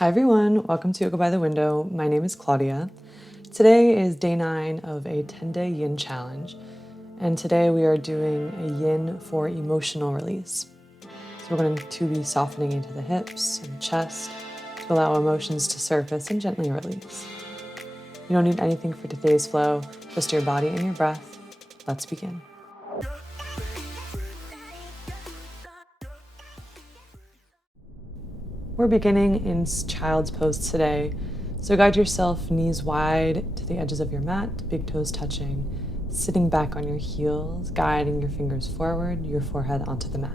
Hi everyone, welcome to Yoga by the Window. My name is Claudia. Today is day 9 of a 10-day YIN challenge, and today we are doing a YIN for emotional release. So we're going to be softening into the hips and chest to allow emotions to surface and gently release. You don't need anything for today's flow, just your body and your breath. Let's begin. We're beginning in child's pose today, so guide yourself knees wide to the edges of your mat, big toes touching, sitting back on your heels, guiding your fingers forward, your forehead onto the mat.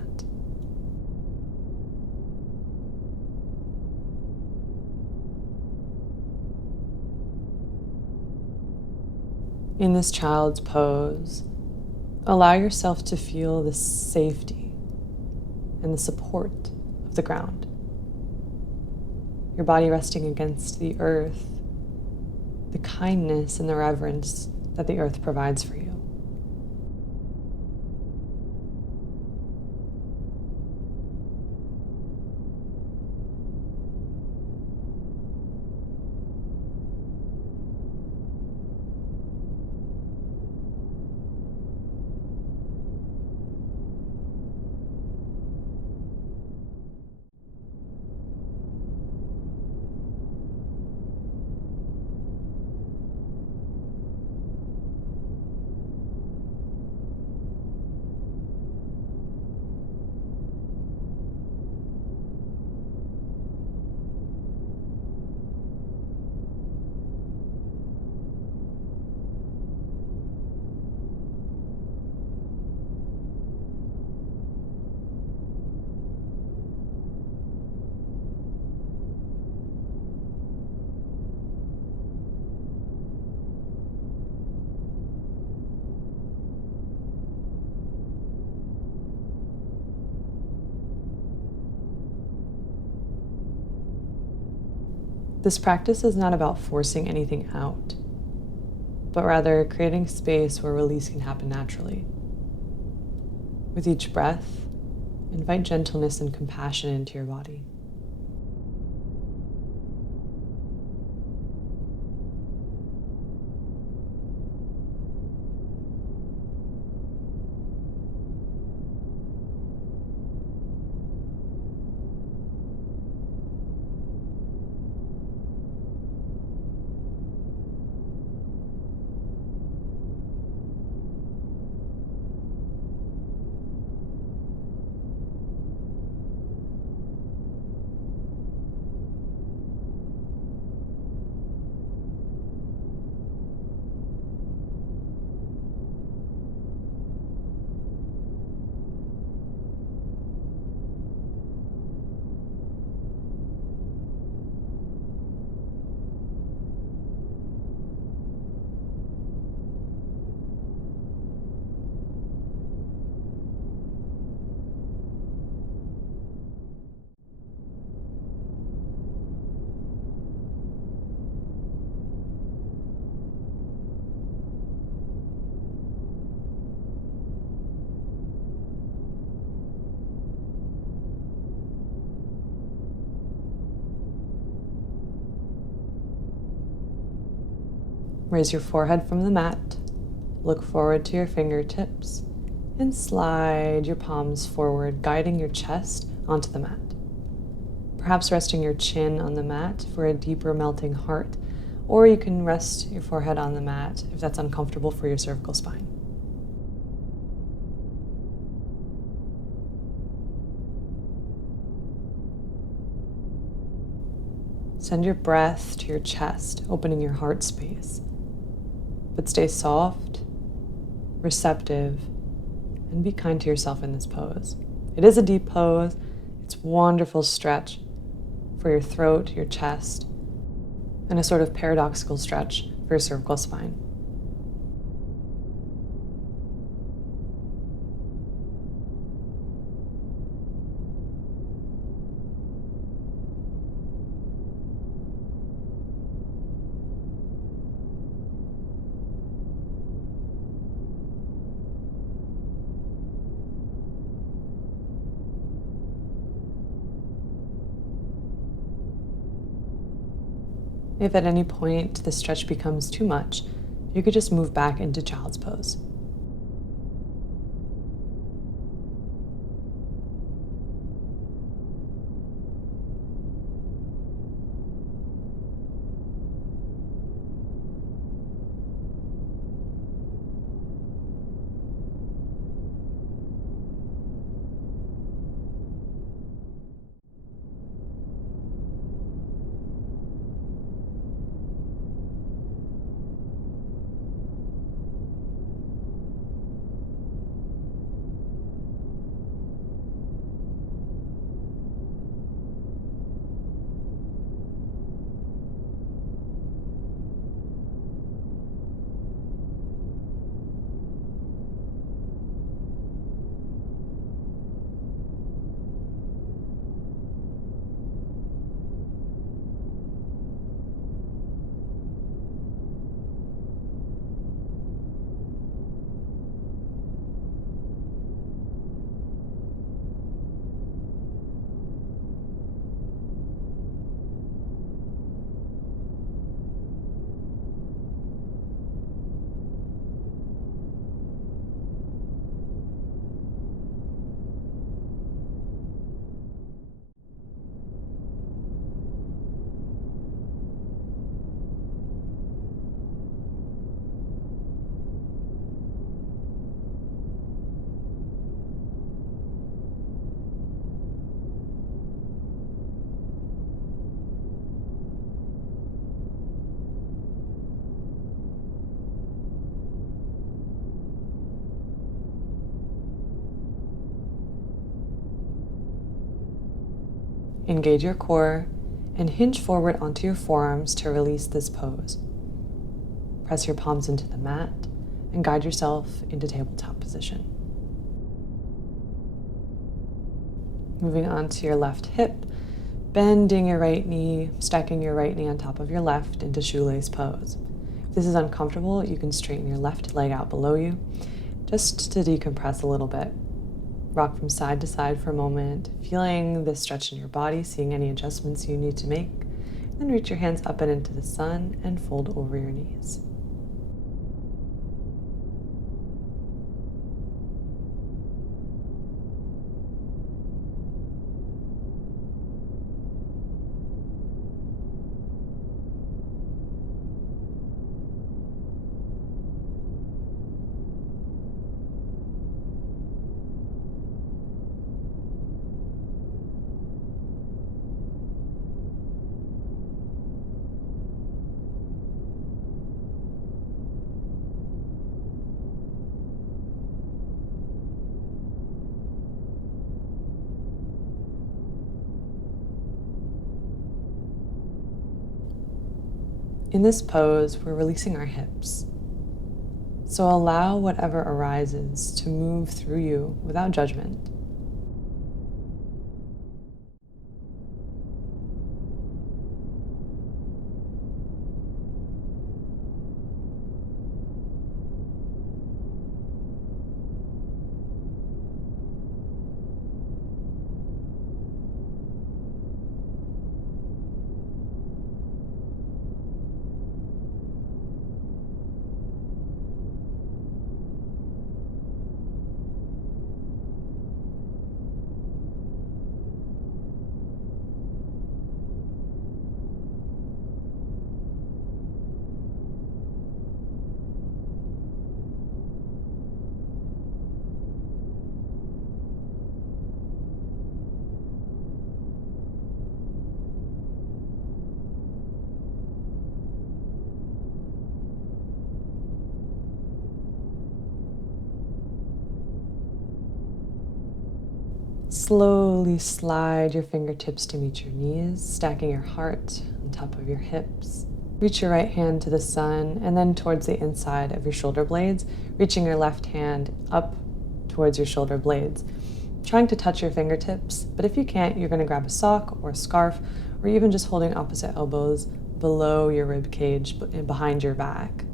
In this child's pose, allow yourself to feel the safety and the support of the ground. Your body resting against the earth, the kindness and the reverence that the earth provides for you. This practice is not about forcing anything out, but rather creating space where release can happen naturally. With each breath, invite gentleness and compassion into your body. Raise your forehead from the mat, look forward to your fingertips, and slide your palms forward, guiding your chest onto the mat. Perhaps resting your chin on the mat for a deeper melting heart, or you can rest your forehead on the mat if that's uncomfortable for your cervical spine. Send your breath to your chest, opening your heart space. But stay soft, receptive, and be kind to yourself in this pose. It is a deep pose. It's a wonderful stretch for your throat, your chest, and a sort of paradoxical stretch for your cervical spine. If at any point the stretch becomes too much, you could just move back into child's pose. Engage your core and hinge forward onto your forearms to release this pose. Press your palms into the mat and guide yourself into tabletop position. Moving on to your left hip, bending your right knee, stacking your right knee on top of your left into shoelace pose. If this is uncomfortable, you can straighten your left leg out below you, just to decompress a little bit. Rock from side to side for a moment, feeling the stretch in your body, seeing any adjustments you need to make. Then reach your hands up and into the sun and fold over your knees. In this pose, we're releasing our hips. So allow whatever arises to move through you without judgment. Slowly slide your fingertips to meet your knees, stacking your heart on top of your hips. Reach your right hand to the sun and then towards the inside of your shoulder blades, reaching your left hand up towards your shoulder blades. Trying to touch your fingertips, but if you can't, you're going to grab a sock or a scarf, or even just holding opposite elbows below your rib cage and behind your back.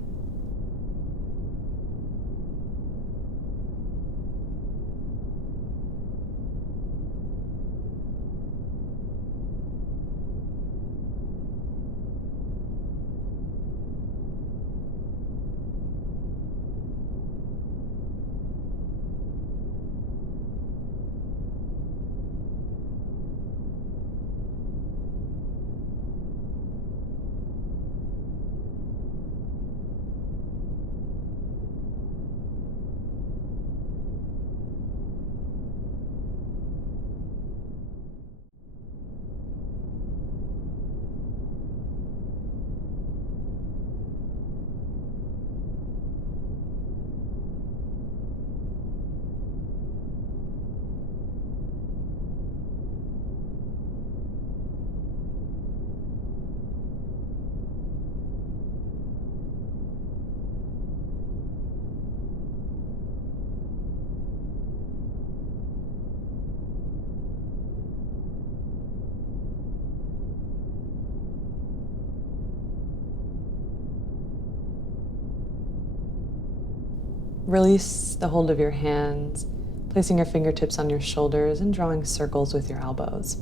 Release the hold of your hands, placing your fingertips on your shoulders and drawing circles with your elbows.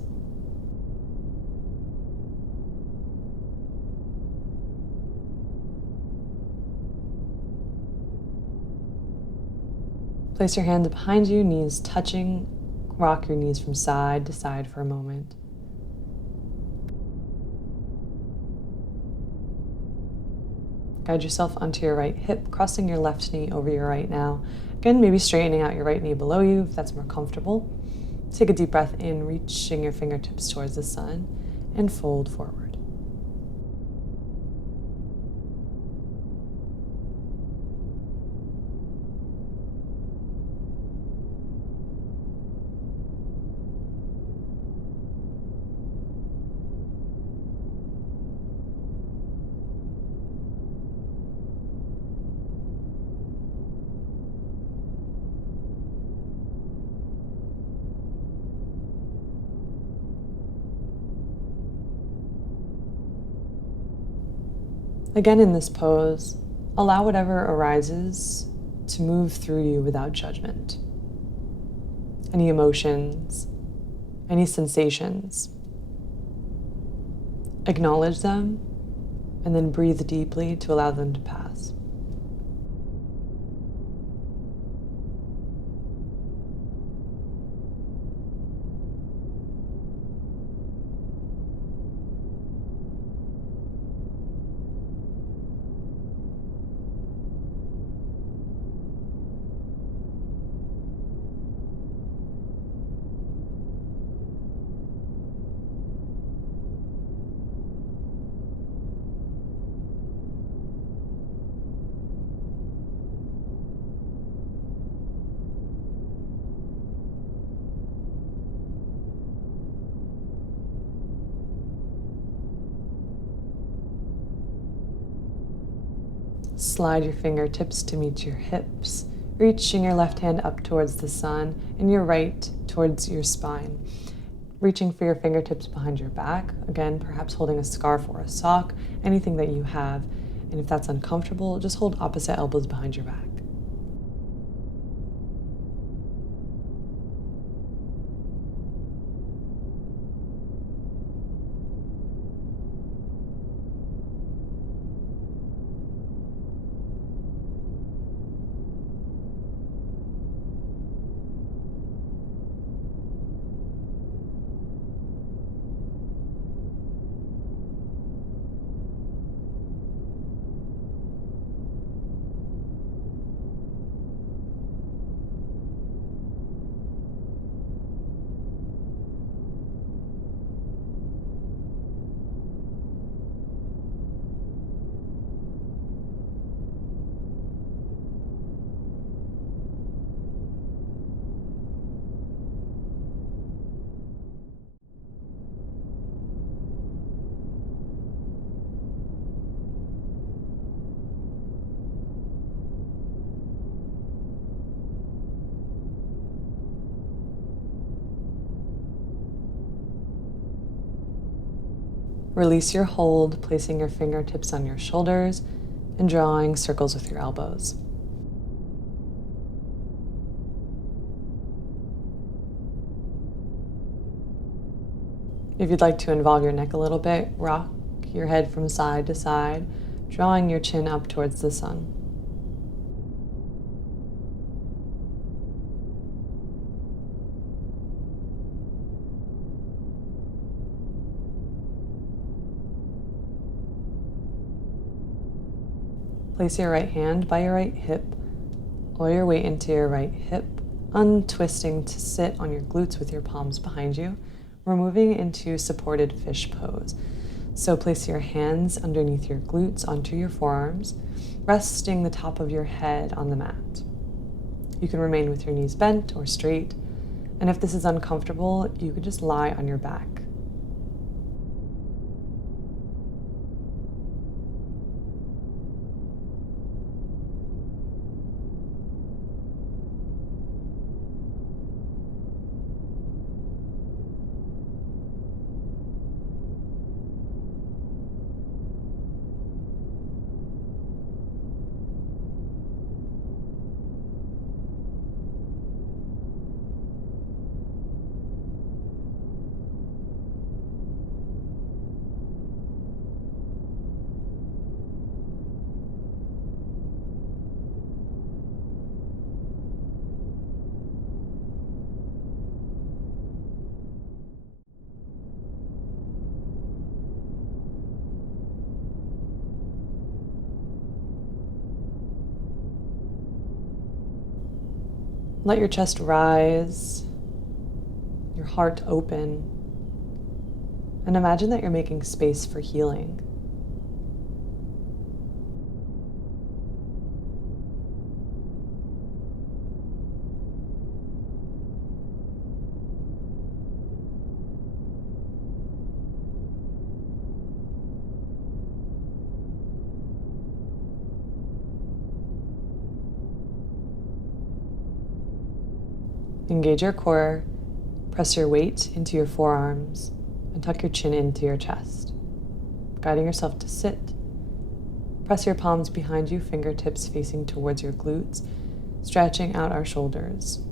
Place your hands behind you, knees touching. Rock your knees from side to side for a moment. Guide yourself onto your right hip, crossing your left knee over your right now. Again, maybe straightening out your right knee below you if that's more comfortable. Take a deep breath in, reaching your fingertips towards the sun, and fold forward. Again, in this pose, allow whatever arises to move through you without judgment. Any emotions, any sensations. Acknowledge them, and then breathe deeply to allow them to pass. Slide your fingertips to meet your hips, reaching your left hand up towards the sun and your right towards your spine. Reaching for your fingertips behind your back, again, perhaps holding a scarf or a sock, anything that you have. And if that's uncomfortable, just hold opposite elbows behind your back. Release your hold, placing your fingertips on your shoulders and drawing circles with your elbows. If you'd like to involve your neck a little bit, rock your head from side to side, drawing your chin up towards the sun. Place your right hand by your right hip, lower your weight into your right hip, untwisting to sit on your glutes with your palms behind you. We're moving into supported fish pose. So place your hands underneath your glutes onto your forearms, resting the top of your head on the mat. You can remain with your knees bent or straight, and if this is uncomfortable, you could just lie on your back. Let your chest rise, your heart open, and imagine that you're making space for healing. Engage your core, press your weight into your forearms, and tuck your chin into your chest. Guiding yourself to sit, press your palms behind you, fingertips facing towards your glutes, stretching out our shoulders.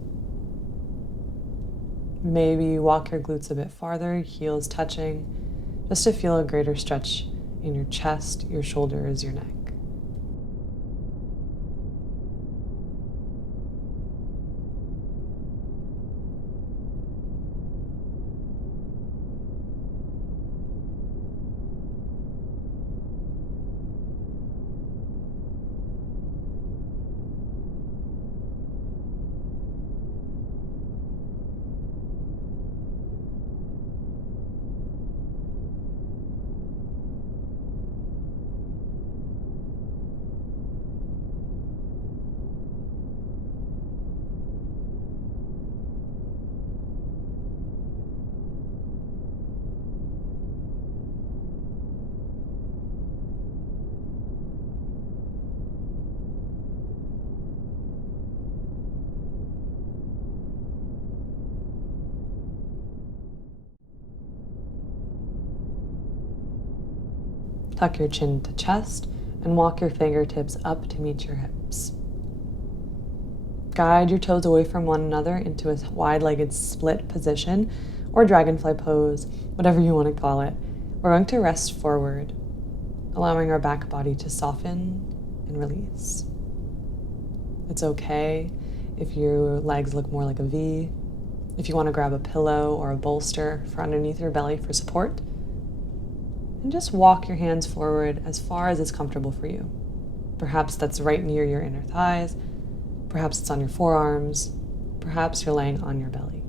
Maybe walk your glutes a bit farther, heels touching, just to feel a greater stretch in your chest, your shoulders, your neck. Tuck your chin to chest and walk your fingertips up to meet your hips. Guide your toes away from one another into a wide-legged split position or dragonfly pose, whatever you want to call it. We're going to rest forward, allowing our back body to soften and release. It's okay if your legs look more like a V. If you want to grab a pillow or a bolster for underneath your belly for support, and just walk your hands forward as far as is comfortable for you. Perhaps that's right near your inner thighs, perhaps it's on your forearms, perhaps you're laying on your belly.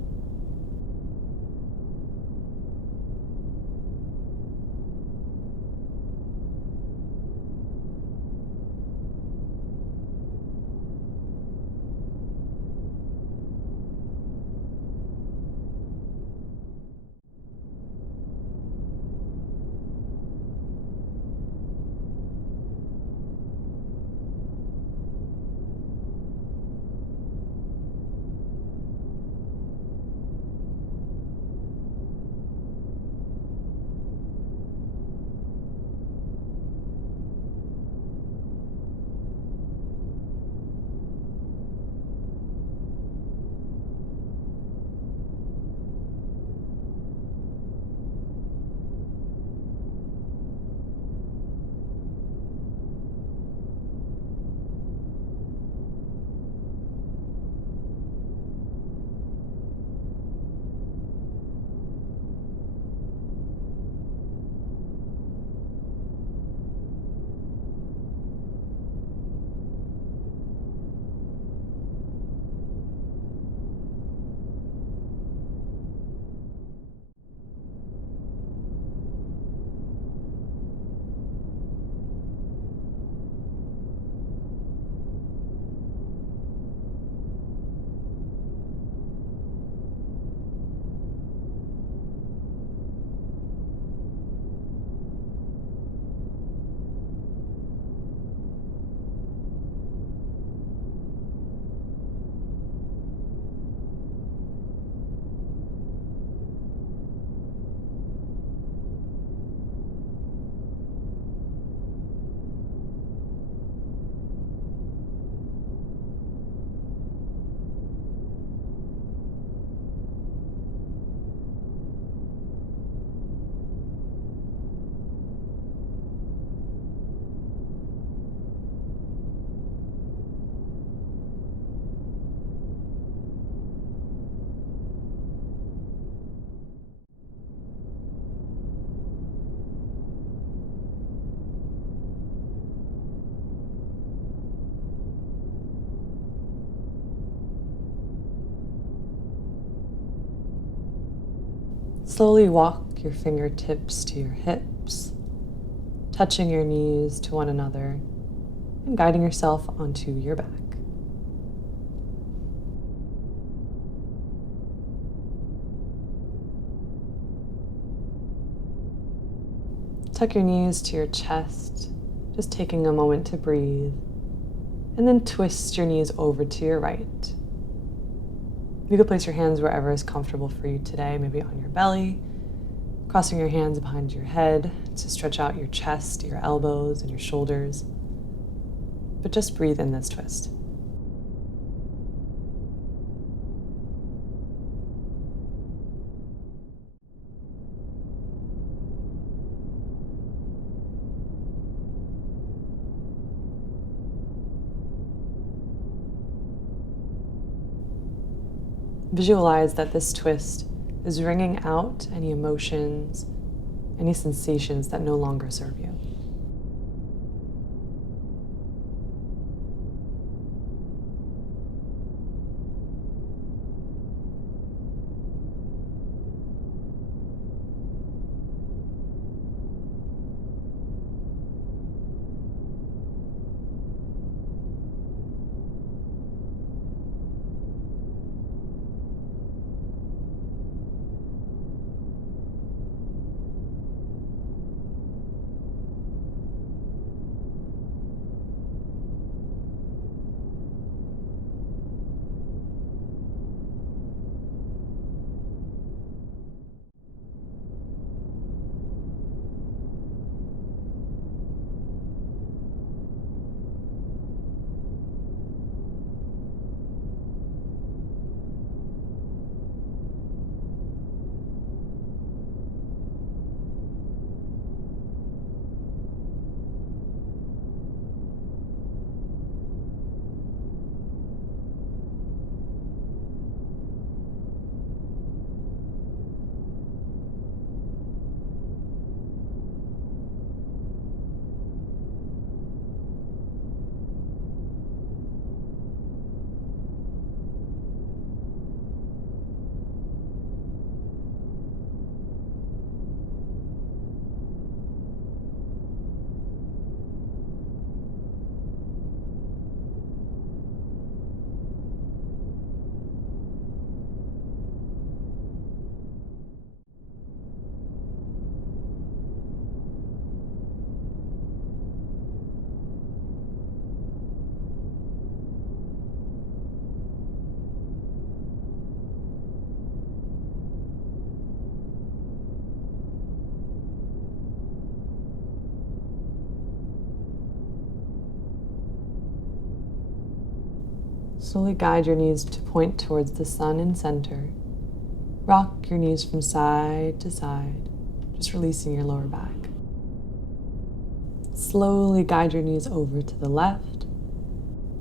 slowly walk your fingertips to your hips, touching your knees to one another and guiding yourself onto your back. Tuck your knees to your chest, just taking a moment to breathe, and then twist your knees over to your right. You could place your hands wherever is comfortable for you today, maybe on your belly, crossing your hands behind your head to stretch out your chest, your elbows, and your shoulders. But just breathe in this twist. Visualize that this twist is wringing out any emotions, any sensations that no longer serve you. Slowly guide your knees to point towards the sun and center. Rock your knees from side to side, just releasing your lower back. Slowly guide your knees over to the left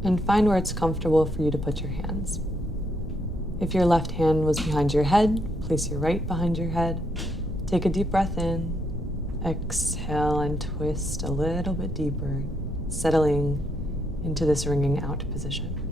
and find where it's comfortable for you to put your hands. If your left hand was behind your head, place your right behind your head. Take a deep breath in, exhale, and twist a little bit deeper, settling into this wringing out position.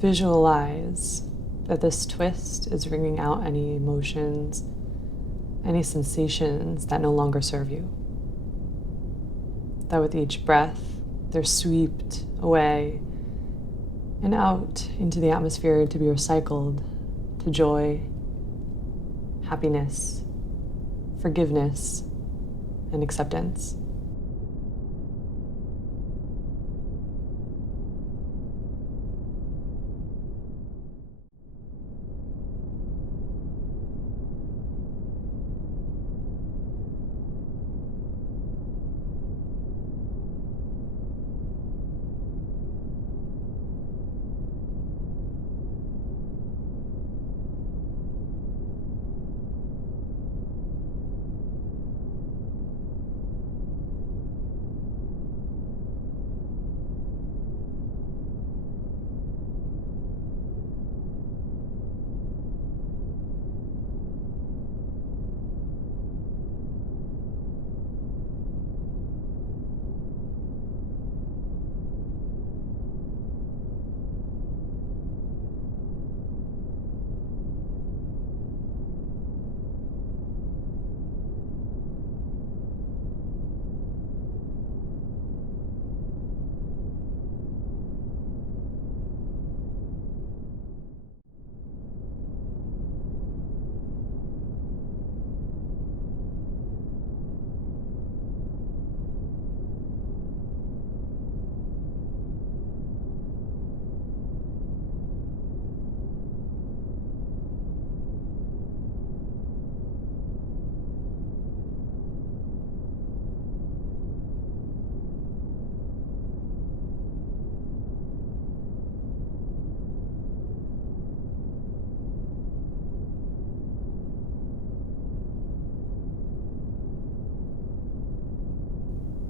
Visualize that this twist is wringing out any emotions, any sensations that no longer serve you. That with each breath, they're swept away and out into the atmosphere to be recycled to joy, happiness, forgiveness, and acceptance.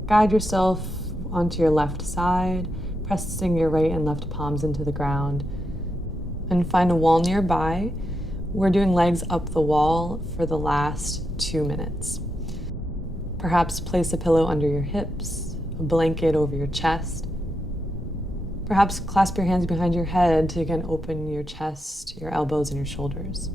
Guide yourself onto your left side, pressing your right and left palms into the ground. And find a wall nearby. We're doing legs up the wall for the last 2 minutes. Perhaps place a pillow under your hips, a blanket over your chest. Perhaps clasp your hands behind your head to again open your chest, your elbows, and your shoulders.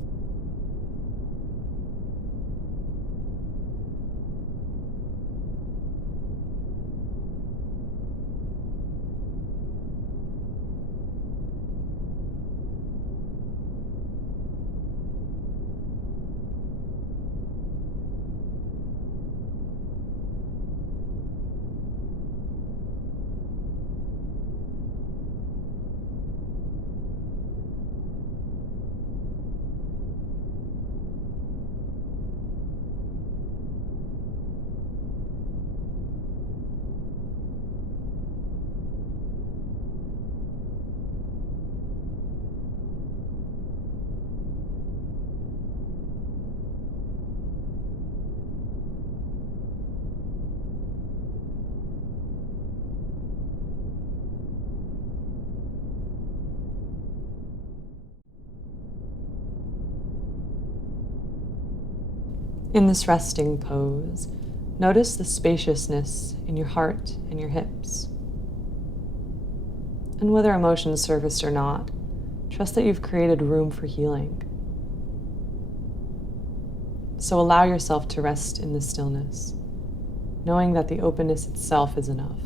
In this resting pose, notice the spaciousness in your heart and your hips. And whether emotions surfaced or not, trust that you've created room for healing. So allow yourself to rest in the stillness, knowing that the openness itself is enough.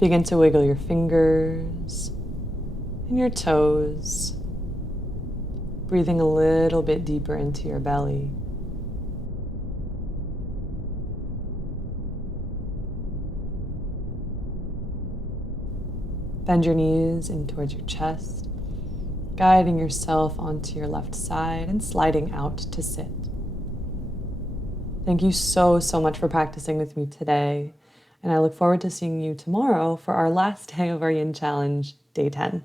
Begin to wiggle your fingers and your toes, breathing a little bit deeper into your belly. Bend your knees in towards your chest, guiding yourself onto your left side and sliding out to sit. Thank you so much for practicing with me today, and I look forward to seeing you tomorrow for our last day of our YIN challenge, day 10.